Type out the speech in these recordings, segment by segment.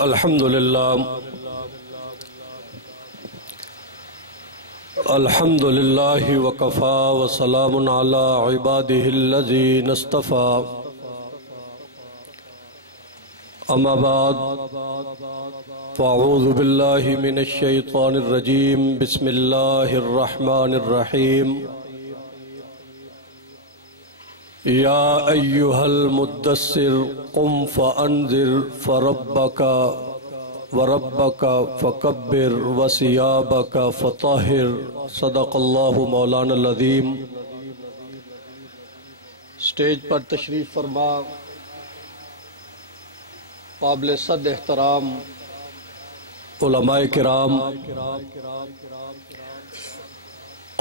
الحمدللہ الحمدللہ وکفا وسلام علی عبادہ الذین اصطفیٰ اما بعد فاعوذ باللہ من الشیطان الرجیم بسم اللہ الرحمن الرحیم یا ایہا المدثر قم فانذر فربک وربک فکبر وثیابک فطہر صدق اللہ مولانا العظیم۔ سٹیج پر تشریف فرما قابل صد احترام علماء کرام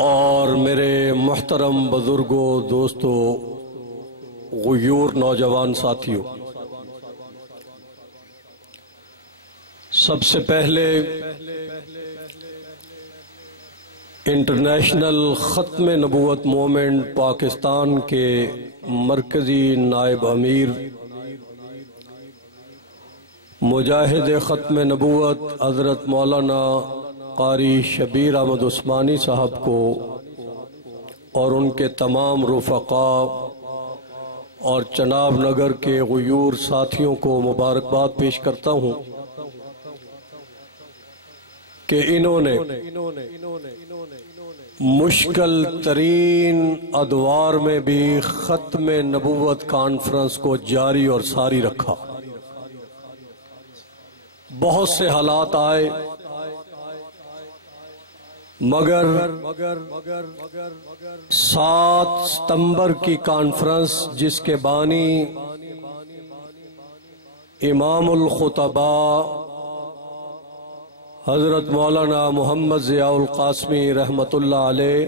اور میرے محترم بزرگوں، دوستوں، غیور نوجوان ساتھیوں، سب سے پہلے انٹرنیشنل ختم نبوت موومنٹ پاکستان کے مرکزی نائب امیر مجاہد ختم نبوت حضرت مولانا قاری شبیر احمد عثمانی صاحب کو اور ان کے تمام رفقاء اور چناب نگر کے غیور ساتھیوں کو مبارکباد پیش کرتا ہوں کہ انہوں نے مشکل ترین ادوار میں بھی ختم نبوت کانفرنس کو جاری اور ساری رکھا۔ بہت سے حالات آئے مگر 7 ستمبر کی کانفرنس جس کے بانی امام الخطباء حضرت مولانا محمد ضیاء القاسمی رحمت اللہ علیہ،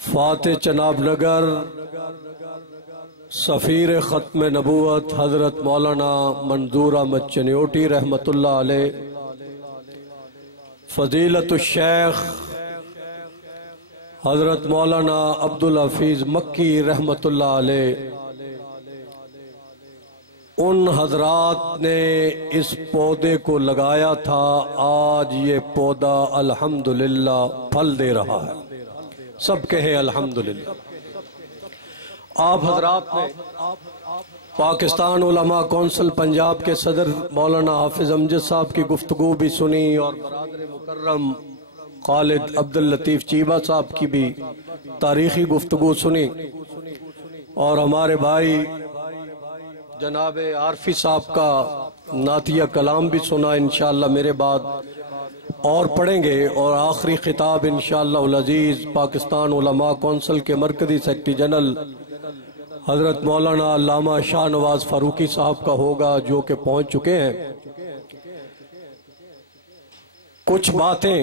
فاتح چناب نگر، سفیر ختم نبوت حضرت مولانا منظور احمد چنیوٹی رحمت اللہ علیہ، فضیلت الشیخ حضرت مولانا عبدالحفیظ مکی رحمت اللہ علیہ، ان حضرات نے اس پودے کو لگایا تھا۔ آج یہ پودا الحمدللہ پھل دے رہا ہے، سب کہیں الحمدللہ۔ آپ حضرات نے پاکستان علماء کونسل پنجاب کے صدر مولانا حافظ امجد صاحب کی گفتگو بھی سنی اور برادر مکرم خالد عبداللطیف چیبہ صاحب کی بھی تاریخی گفتگو سنی اور ہمارے بھائی جناب عارفی صاحب کا نعتیہ کلام بھی سنا۔ انشاءاللہ میرے بعد اور پڑھیں گے اور آخری خطاب انشاءاللہ العزیز پاکستان علماء کونسل کے مرکزی سیکریٹری جنرل حضرت مولانا علامہ شاہ نواز فاروقی صاحب کا ہوگا جو کہ پہنچ چکے ہیں۔ کچھ باتیں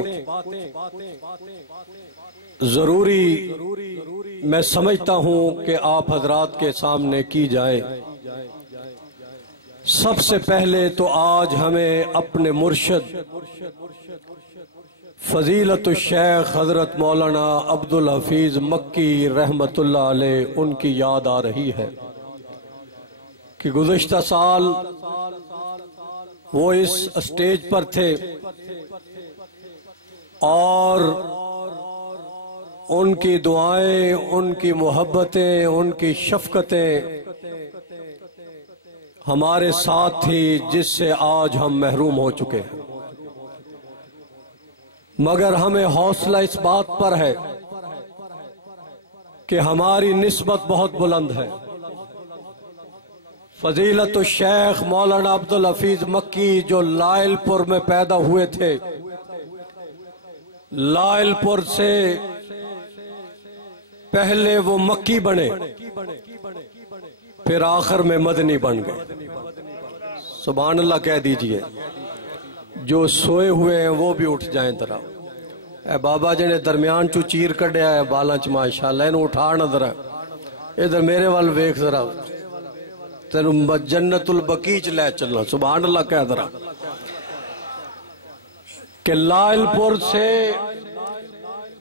ضروری میں سمجھتا ہوں کہ آپ حضرات کے سامنے کی جائیں۔ سب سے پہلے تو آج ہمیں اپنے مرشد فضیلت الشیخ حضرت مولانا عبدالحفیظ مکی رحمت اللہ علیہ ان کی یاد آ رہی ہے کہ گزشتہ سال وہ اس اسٹیج پر تھے اور ان کی دعائیں، ان کی محبتیں، ان کی شفقتیں ہمارے ساتھ تھی جس سے آج ہم محروم ہو چکے ہیں، مگر ہمیں حوصلہ اس بات پر ہے کہ ہماری نسبت بہت بلند ہے۔ فضیلت الشیخ مولانا عبدالحفیظ مکی جو لائل پور میں پیدا ہوئے تھے، لائل پور سے پہلے وہ مکی بنے، پھر آخر میں مدنی بن گئے۔ سبحان اللہ کہہ دیجئے، جو سوئے ہوئے ہیں وہ بھی اٹھ جائیں ذرا۔ اے بابا جی نے درمیان چو چیر کڈیا ہے بالاں چ ماشاءاللہ، انہوں اٹھانا ذرا، ادھر میرے وال ویکھ ذرا، تینوں جنت البقیع چ لے چلنا۔ سبحان اللہ کہہ ذرا کہ لائل پور سے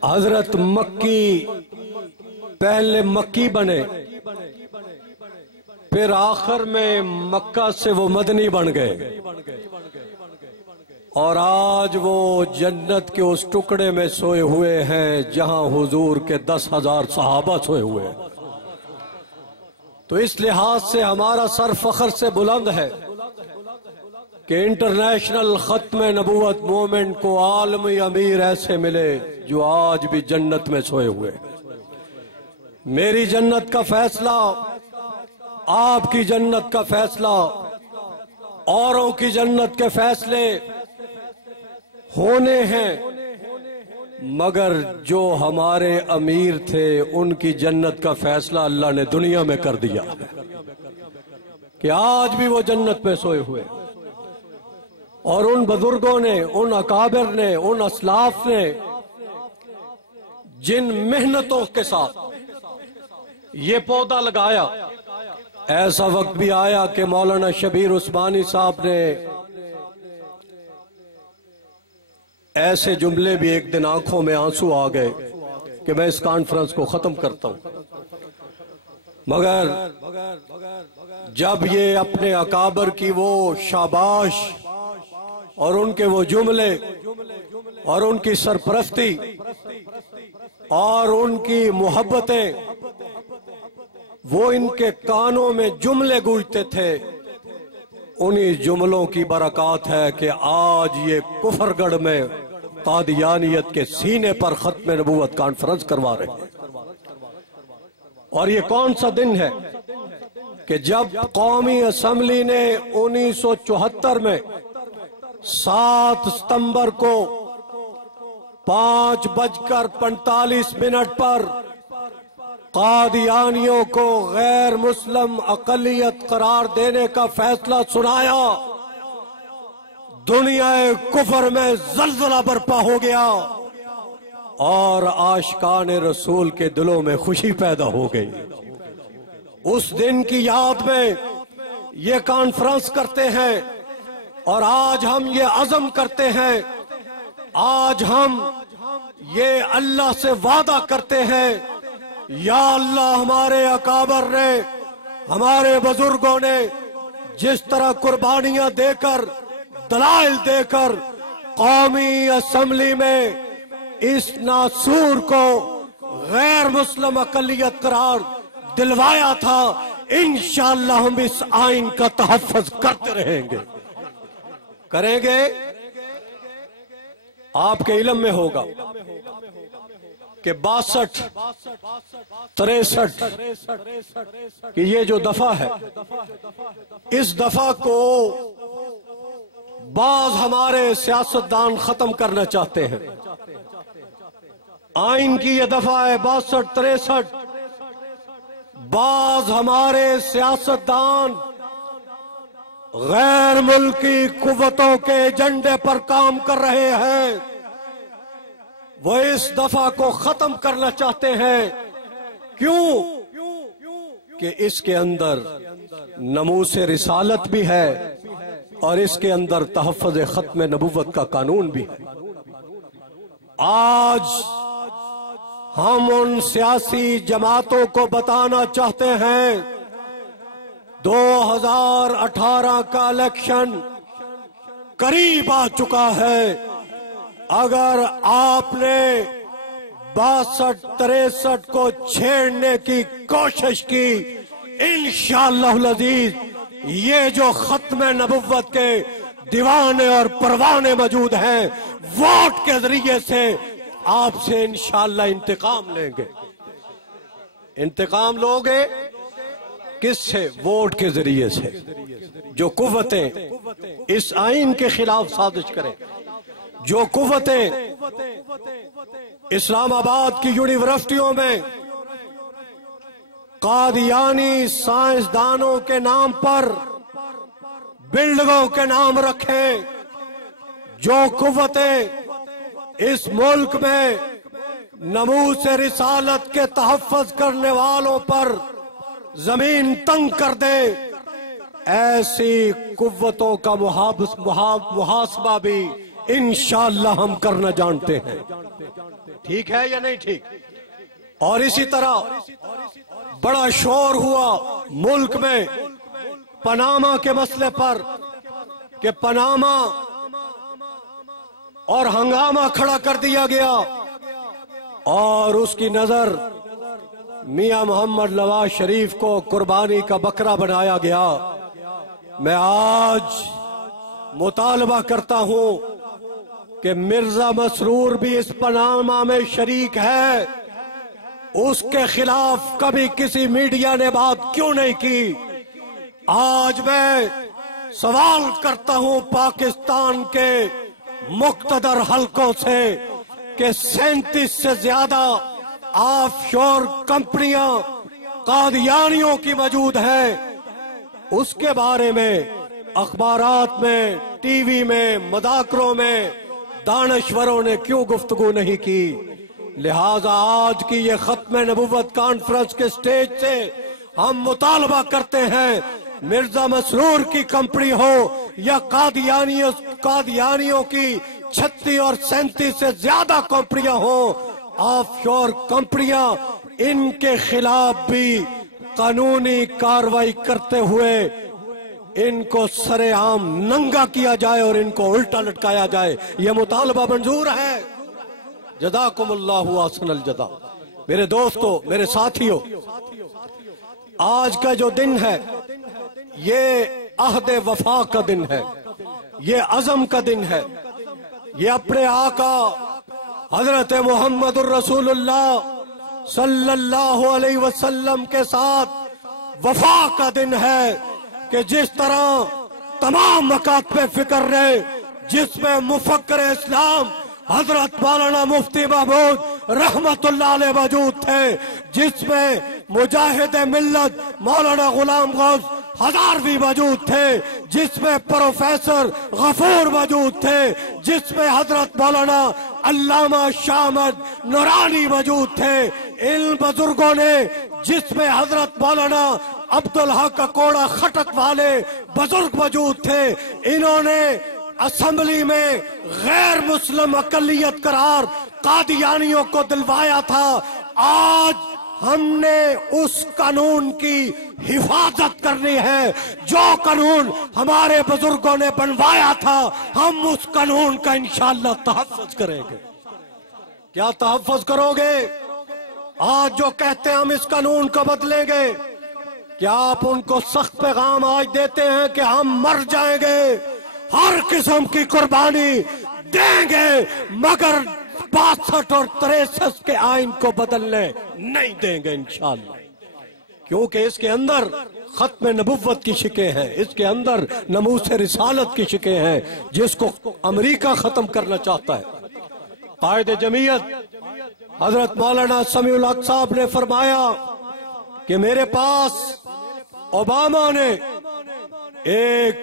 حضرت مکی پہلے مکی بنے، پھر آخر میں مکہ سے وہ مدنی بن گئے اور آج وہ جنت کے اس ٹکڑے میں سوئے ہوئے ہیں جہاں حضور کے 10,000 صحابہ سوئے ہوئے ہیں۔ تو اس لحاظ سے ہمارا سر فخر سے بلند ہے کہ انٹرنیشنل ختم نبوت مومنٹ کو عالمی امیر ایسے ملے جو آج بھی جنت میں سوئے ہوئے ہیں۔ میری جنت کا فیصلہ، آپ کی جنت کا فیصلہ، اوروں کی جنت کے فیصلے ہونے ہیں، مگر جو ہمارے امیر تھے ان کی جنت کا فیصلہ اللہ نے دنیا میں کر دیا کہ آج بھی وہ جنت میں سوئے ہوئے، اور ان بزرگوں نے، ان اکابر نے، ان اسلاف نے جن محنتوں کے ساتھ یہ پودا لگایا، ایسا وقت بھی آیا کہ مولانا شبیر عثمانی صاحب نے ایسے جملے بھی ایک دن آنکھوں میں آنسو آ گئے کہ میں اس کانفرنس کو ختم کرتا ہوں، مگر جب یہ اپنے اکابر کی وہ شاباش اور ان کے وہ جملے اور ان کی سرپرستی اور ان کی محبتیں وہ ان کے کانوں میں جملے گونجتے تھے، انہی جملوں کی برکات ہے کہ آج یہ کفر گڑھ میں قادیانیت کے سینے پر ختم نبوت کانفرنس کروا رہے ہیں۔ اور یہ کون سا دن ہے کہ جب قومی اسمبلی نے 1974 میں 7 ستمبر کو 5:45 پر قادیانیوں کو غیر مسلم اقلیت قرار دینے کا فیصلہ سنایا، دنیا کفر میں زلزلہ برپا ہو گیا اور عاشقان رسول کے دلوں میں خوشی پیدا ہو گئی۔ اس دن کی یاد میں یہ کانفرنس کرتے ہیں اور آج ہم یہ عزم کرتے ہیں، آج ہم یہ اللہ سے وعدہ کرتے ہیں، یا اللہ ہمارے اکابر نے، ہمارے بزرگوں نے جس طرح قربانیاں دے کر، دلائل دے کر قومی اسمبلی میں اس ناسور کو غیر مسلم اقلیت قرار دلوایا تھا، انشاءاللہ ہم اس آئین کا تحفظ کرتے رہیں گے، کریں گے۔ آپ کے علم میں ہوگا کہ 62 63 کہ یہ جو دفعہ ہے، اس دفعہ کو بعض ہمارے سیاستدان ختم کرنا چاہتے ہیں۔ آئین کی یہ دفعہ ہے 62 63، بعض ہمارے سیاستدان غیر ملکی قوتوں کے ایجنڈے پر کام کر رہے ہیں، وہ اس دفعہ کو ختم کرنا چاہتے ہیں۔ کیوں؟ کہ اس کے اندر ناموس رسالت بھی ہے اور اس کے اندر تحفظ ختم نبوت کا قانون بھی ہے۔ آج ہم ان سیاسی جماعتوں کو بتانا چاہتے ہیں 2018 کا الیکشن قریب آ چکا ہے، اگر آپ نے 62 63 کو چھیڑنے کی کوشش کی، انشاءاللہ العزیز یہ جو ختم نبوت کے دیوانے اور پروانے موجود ہیں، ووٹ کے ذریعے سے آپ سے انشاءاللہ انتقام لیں گے۔ انتقام لوگے کس سے؟ ووٹ کے ذریعے سے۔ جو قوتیں اس آئین کے خلاف سازش کریں، جو قوتیں اسلام آباد کی یونیورسٹیوں میں قادیانی سائنسدانوں کے نام پر بلڈنگوں کے نام رکھیں، جو قوتیں اس ملک میں ناموس رسالت کے تحفظ کرنے والوں پر زمین تنگ کر دے، ایسی قوتوں کا محاسبہ بھی انشاءاللہ ہم کرنا جانتے ہیں۔ ٹھیک ہے یا نہیں ٹھیک؟ اور اسی طرح بڑا شور ہوا ملک میں پاناما کے مسئلے پر کہ پاناما اور ہنگامہ کھڑا کر دیا گیا اور اس کی نظر میاں محمد نواز شریف کو قربانی کا بکرا بنایا گیا. میں آج مطالبہ کرتا ہوں کہ مرزا مسرور بھی اس پاناما میں شریک ہے. اس کے خلاف کبھی کسی میڈیا نے بات کیوں نہیں کی؟ آج میں سوال کرتا ہوں پاکستان کے مقتدر حلقوں سے کہ 37 سے زیادہ آف شور کمپنیاں قادیانیوں کی موجود ہیں. اس کے بارے میں اخبارات میں، ٹی وی میں، مذاکروں میں دانشوروں نے کیوں گفتگو نہیں کی؟ لہذا آج کی یہ ختم نبوت کانفرنس کے سٹیج سے ہم مطالبہ کرتے ہیں، مرزا مسرور کی کمپنی ہو یا قادیانیوں کی 36 اور 37 سے زیادہ کمپنیاں ہوں، آف شور کمپنیاں، ان کے خلاف بھی قانونی کارروائی کرتے ہوئے ان کو سر عام ننگا کیا جائے اور ان کو الٹا لٹکایا جائے. یہ مطالبہ منظور ہے. جزاکم اللہ احسن الجزا. میرے دوستو، میرے ساتھیوں، آج کا جو دن ہے یہ عہد وفا کا دن ہے، یہ عزم کا دن ہے، یہ اپنے آقا حضرت محمد الرسول اللہ صلی اللہ علیہ وسلم کے ساتھ وفا کا دن ہے کہ جس طرح تمام مکاتب فکر نے، جس میں مفکر اسلام حضرت مولانا مفتی محمود رحمت اللہ علیہ موجود تھے، جس میں مجاہد ملت مولانا غلام غوث ہزاروی موجود تھے، جس میں پروفیسر غفور موجود تھے، جس میں حضرت مولانا علامہ شاہ احمد نورانی موجود تھے، ان بزرگوں نے، جس میں حضرت مولانا عبدالحق اکوڑا خٹک والے بزرگ موجود تھے، انہوں نے اسمبلی میں غیر مسلم اقلیت قرار قادیانیوں کو دلوایا تھا. آج ہم نے اس قانون کی حفاظت کرنی ہے جو قانون ہمارے بزرگوں نے بنوایا تھا. ہم اس قانون کا انشاءاللہ تحفظ کریں گے. کیا تحفظ کرو گے؟ آج جو کہتے ہیں ہم اس قانون کو بدلیں گے، کیا آپ ان کو سخت پیغام آج دیتے ہیں کہ ہم مر جائیں گے، ہر قسم کی قربانی دیں گے، مگر 62 اور 63 کے آئین کو بدلنے نہیں دیں گے انشاءاللہ؟ کیونکہ اس کے اندر ختم نبوت کی شکیں ہیں، اس کے اندر ناموس رسالت کی شکیں ہیں، جس کو امریکہ ختم کرنا چاہتا ہے. قائد جمعیت حضرت مولانا سمیع الحق صاحب نے فرمایا کہ میرے پاس اوباما نے ایک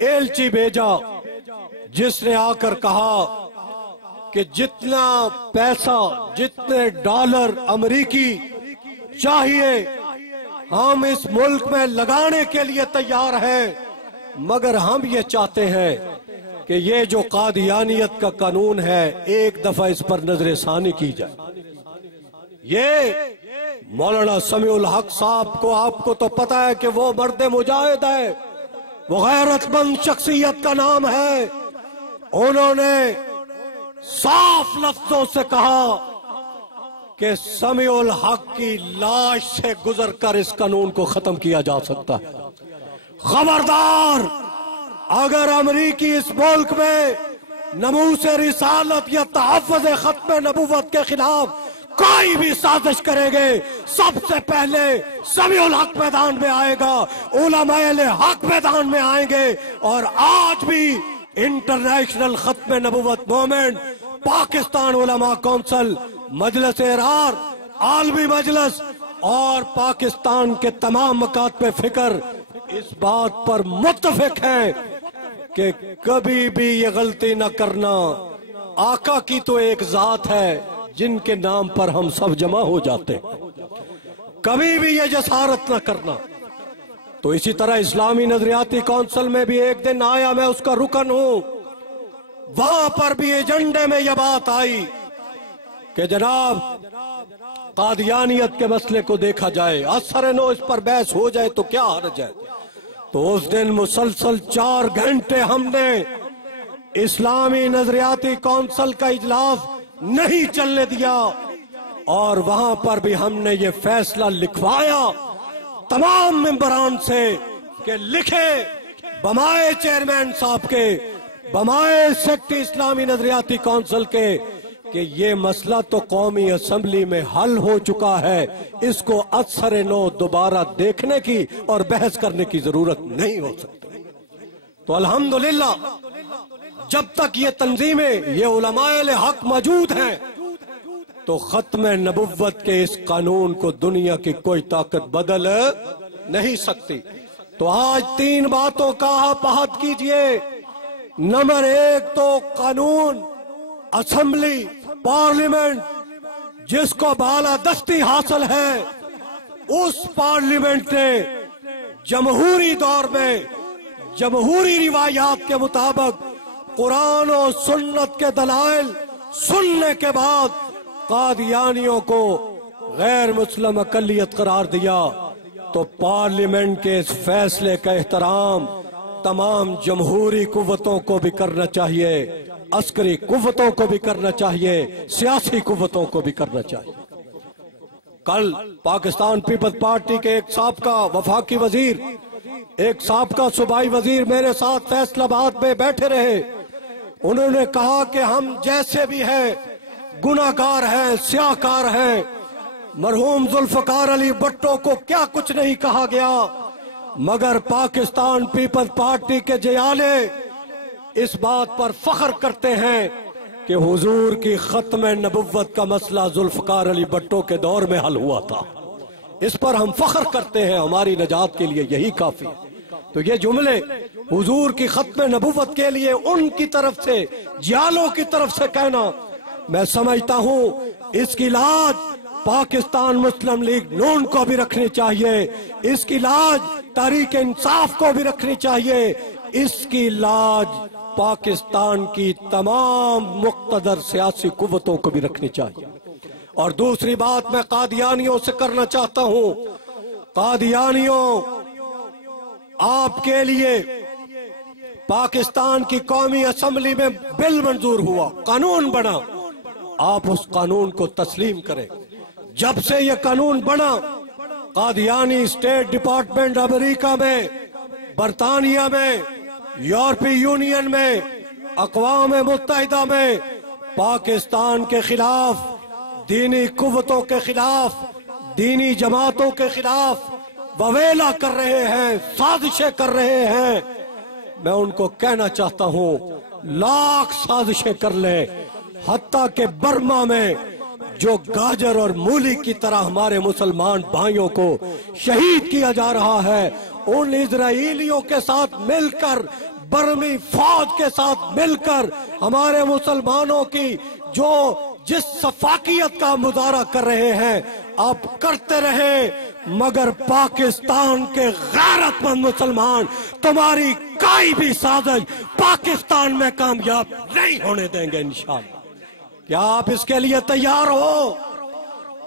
ایلچی بھیجا جس نے آ کر کہا کہ جتنا پیسہ، جتنے ڈالر امریکی چاہیے ہم اس ملک میں لگانے کے لیے تیار ہیں، مگر ہم یہ چاہتے ہیں کہ یہ جو قادیانیت کا قانون ہے ایک دفعہ اس پر نظر ثانی کی جائے. یہ مولانا سمیع الحق صاحب کو، آپ کو تو پتا ہے کہ وہ مرد مجاہد ہے، وہ غیرت مند شخصیت کا نام ہے. انہوں نے صاف لفظوں سے کہا کہ سمیع الحق کی لاش سے گزر کر اس قانون کو ختم کیا جا سکتا ہے. خبردار، اگر امریکی اس ملک میں ناموس رسالت یا تحفظ ختم نبوت کے خلاف کوئی بھی سازش کرے گے، سب سے پہلے سمیع الحق میدان میں آئے گا، علماء اہل حق میدان میں آئیں گے. اور آج بھی انٹرنیشنل ختم نبوت موومنٹ، پاکستان علماء کونسل، مجلس احرار، عالمی مجلس اور پاکستان کے تمام مکاتب فکر اس بات پر متفق ہیں کہ کبھی بھی یہ غلطی نہ کرنا. آقا کی تو ایک ذات ہے جن کے نام پر ہم سب جمع ہو جاتے ہیں، کبھی بھی یہ جسارت نہ کرنا. تو اسی طرح اسلامی نظریاتی کونسل میں بھی ایک دن آیا، میں اس کا رکن ہوں، وہاں پر بھی ایجنڈے میں یہ بات آئی کہ جناب قادیانیت کے مسئلے کو دیکھا جائے، اثر نو اس پر بحث ہو جائے تو کیا حرج ہے. تو اس دن مسلسل 4 گھنٹے ہم نے اسلامی نظریاتی کونسل کا اجلاس نہیں چلنے دیا، اور وہاں پر بھی ہم نے یہ فیصلہ لکھوایا تمام ممبران سے کہ لکھے بمائے چیئرمین صاحب کے، بمائے سیکٹری اسلامی نظریاتی کونسل کے، کہ یہ مسئلہ تو قومی اسمبلی میں حل ہو چکا ہے، اس کو اثر نو دوبارہ دیکھنے کی اور بحث کرنے کی ضرورت نہیں ہو سکتی۔ تو الحمدللہ جب تک یہ تنظیمیں، یہ علماء حق موجود ہیں، تو ختم نبوت کے اس قانون کو دنیا کی کوئی طاقت بدل نہیں سکتی۔ تو آج 3 باتوں کا آپ عہد کیجئے۔ نمبر 1 تو قانون، اسمبلی، پارلیمنٹ جس کو بالادستی حاصل ہے، اس پارلیمنٹ نے جمہوری دور میں جمہوری روایات کے مطابق قرآن و سنت کے دلائل سننے کے بعد قادیانیوں کو غیر مسلم اقلیت قرار دیا۔ تو پارلیمنٹ کے اس فیصلے کا احترام تمام جمہوری قوتوں کو بھی کرنا چاہیے، عسکری قوتوں کو بھی کرنا چاہیے، سیاسی قوتوں کو بھی کرنا چاہیے۔ کل پاکستان پیپلز پارٹی کے ایک سابقہ وفاقی وزیر، ایک سابقہ صوبائی وزیر میرے ساتھ فیصل آباد میں بیٹھے رہے۔ انہوں نے کہا کہ ہم جیسے بھی ہیں گناہگار ہیں، سیاہکار ہیں، مرحوم ذوالفقار علی بھٹو کو کیا کچھ نہیں کہا گیا، مگر پاکستان پیپلز پارٹی کے جیالے اس بات پر فخر کرتے ہیں کہ حضور کی ختم نبوت کا مسئلہ ذوالفقار علی بھٹو کے دور میں حل ہوا تھا۔ اس پر ہم فخر کرتے ہیں، ہماری نجات کے لیے یہی کافی۔ تو یہ جملے حضور کی ختم نبوت کے لیے ان کی طرف سے، جیالوں کی طرف سے کہنا، میں سمجھتا ہوں اس کی لاج پاکستان مسلم لیگ نون کو بھی رکھنی چاہیے، اس کی لاج تحریک انصاف کو بھی رکھنی چاہیے، اس کی لاج پاکستان کی تمام مقتدر سیاسی قوتوں کو بھی رکھنی چاہیے۔ اور دوسری بات میں قادیانیوں سے کرنا چاہتا ہوں، قادیانیوں، آپ کے لیے پاکستان کی قومی اسمبلی میں بل منظور ہوا، قانون بنا، آپ اس قانون کو تسلیم کریں۔ جب سے یہ قانون بنا، قادیانی اسٹیٹ ڈپارٹمنٹ امریکہ میں، برطانیہ میں، یورپی یونین میں، اقوام متحدہ میں پاکستان کے خلاف، دینی قوتوں کے خلاف، دینی جماعتوں کے خلاف وویلا کر رہے ہیں، سازشیں کر رہے ہیں۔ میں ان کو کہنا چاہتا ہوں، لاکھ سازشیں کر لیں، حتیٰ کہ برما میں جو گاجر اور مولی کی طرح ہمارے مسلمان بھائیوں کو شہید کیا جا رہا ہے، ان اسرائیلیوں کے ساتھ مل کر، برمی فوج کے ساتھ مل کر ہمارے مسلمانوں کی جو جس سفاکیت کا مظاہرہ کر رہے ہیں، آپ کرتے رہے، مگر پاکستان کے غیرت مند مسلمان تمہاری کوئی بھی سازش پاکستان میں کامیاب نہیں ہونے دیں گے انشاءاللہ۔ کیا آپ اس کے لیے تیار ہو؟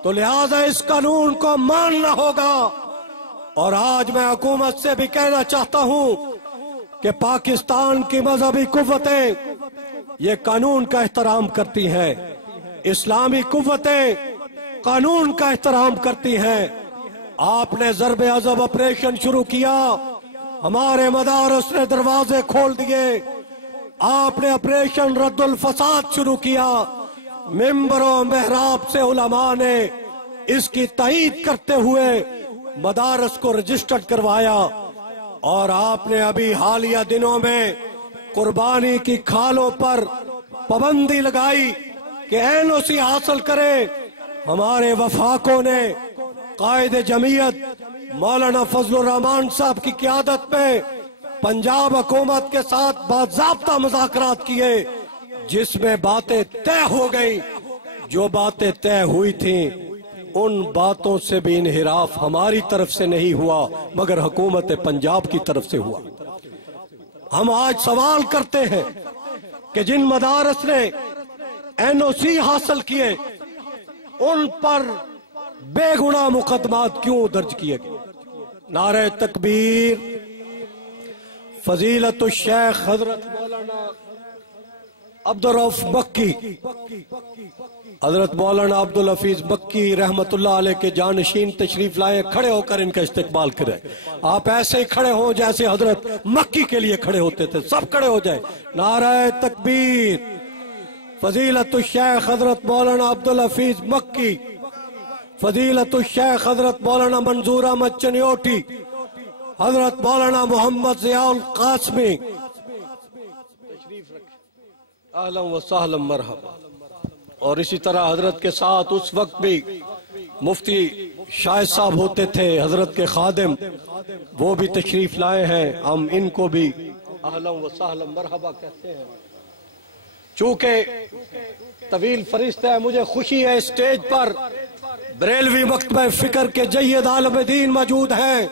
تو لہذا اس قانون کو ماننا ہوگا۔ اور آج میں حکومت سے بھی کہنا چاہتا ہوں کہ پاکستان کی مذہبی قوتیں یہ قانون کا احترام کرتی ہیں، اسلامی قوتیں قانون کا احترام کرتی ہیں۔ آپ نے ضرب عضب آپریشن شروع کیا، ہمارے مدارس نے دروازے کھول دیے، آپ نے آپریشن رد الفساد شروع کیا، ممبر و محراب سے علماء نے اس کی تائید کرتے ہوئے مدارس کو رجسٹرڈ کروایا، اور آپ نے ابھی حالیہ دنوں میں قربانی کی کھالوں پر پابندی لگائی کہ NOC حاصل کرے۔ ہمارے وفاقوں نے قائد جمعیت مولانا فضل الرحمان صاحب کی قیادت میں پنجاب حکومت کے ساتھ باضابطہ مذاکرات کیے، جس میں باتیں طے ہو گئی۔ جو باتیں طے ہوئی تھیں ان باتوں سے بھی انحراف ہماری طرف سے نہیں ہوا، مگر حکومت پنجاب کی طرف سے ہوا۔ ہم آج سوال کرتے ہیں کہ جن مدارس نے NOC حاصل کیے ان پر بے گناہ مقدمات کیوں درج کیے گئے؟ نعرہ تکبیر، فضیلت الشیخ حضرت مولانا عبدالرؤف مکی، حضرت مولانا عبدالحفیظ مکی رحمت اللہ علیہ کے جانشین تشریف لائے، کھڑے ہو کر ان کا استقبال کریں۔ آپ ایسے ہی کھڑے ہوں جیسے حضرت مکی کے لیے کھڑے ہوتے تھے، سب کھڑے ہو جائیں۔ نعرہ تکبیر۔ فضیلت الشیخ حضرت مولانا عبدالحفیظ مکی، فضیلت الشیخ حضرت مولانا منظور احمد چنیوٹی، حضرت مولانا محمد ضیاء القاسمی، اہلا و سہلا مرحبا۔ اور اسی طرح حضرت کے ساتھ اس وقت بھی مفتی شاہد صاحب ہوتے تھے، حضرت کے خادم، وہ بھی تشریف لائے ہیں، ہم ان کو بھی اہلا و سہلا مرحبا کہتے ہیں۔ چونکہ طویل فرشتہ ہے، مجھے خوشی ہے اسٹیج پر بریلوی مکتبہ فکر کے جید عالم دین موجود ہیں۔